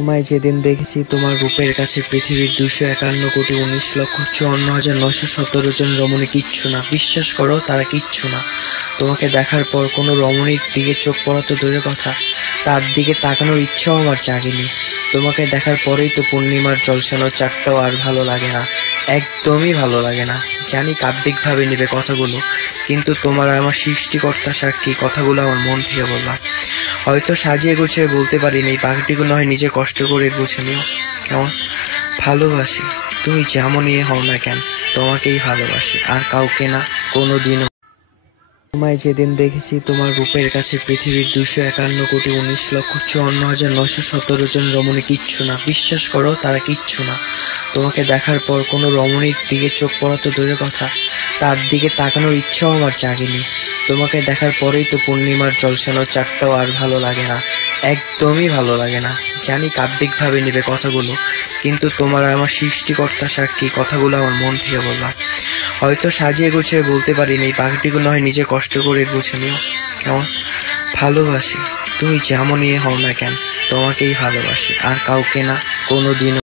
তোমায় যেদিন দেখেছি তোমার রূপের কাছে পৃথিবীর 251,54,917 জন রমণী কিচ্ছু না। বিশ্বাস করো, তারা কিচ্ছু না। তোমাকে দেখার পর কোনো রমণীর দিকে চোখ পড়া তো দূরের কথা, তার দিকে তাকানোর ইচ্ছাও আমার জাগেনি। তোমাকে দেখার পরেই তো পূর্ণিমার জলসানোর চাঁদটাও আর ভালো লাগে না, একদমই ভালো লাগে না। জানি কাব্যিকভাবে নেবে কথাগুলো, কিন্তু তোমার আর আমার সৃষ্টিকর্তা সাক্ষী, কথাগুলো আমার মন থেকে বললাম। হয়তো সাজিয়ে গুছিয়ে বলতে পারিনি, এই পাখিটিগুলো হয় নিজে কষ্ট করে বুঝে নিও। কেমন? ভালোবাসি, তুমি যেমনই হও না কেন, তোমাকেই ভালোবাসি, আর কাউকে না, কোনোদিনও। তোমায় যেদিন দেখেছি তোমার রূপের কাছে পৃথিবীর 251,54,917 জন রমণী কিচ্ছু না। বিশ্বাস করো, তারা কিচ্ছু না। তোমাকে দেখার পর কোনো রমণীর দিকে চোখ পড়া তো দূরের কথা, তার দিকে তাকানোর ইচ্ছাও আমার জাগেনি। তোমাকে দেখার পরেই তো পূর্ণিমার জলসানোর চাঁদটাও আর ভালো লাগে না, একদমই ভালো লাগে না। জানি কাব্যিকভাবে নেবে কথাগুলো, কিন্তু তোমার আর আমার সৃষ্টিকর্তা সাক্ষী, কথাগুলো আমার মন থেকে বললাম। হয়তো সাজিয়ে গুছিয়ে বলতে পারিনি, এই পাখিটিগুলো হয় নিজে কষ্ট করে বুঝে নিও। কেমন? ভালোবাসি, তুমি যেমনই হও না কেন, তোমাকেই ভালোবাসি, আর কাউকে না, কোনোদিনও।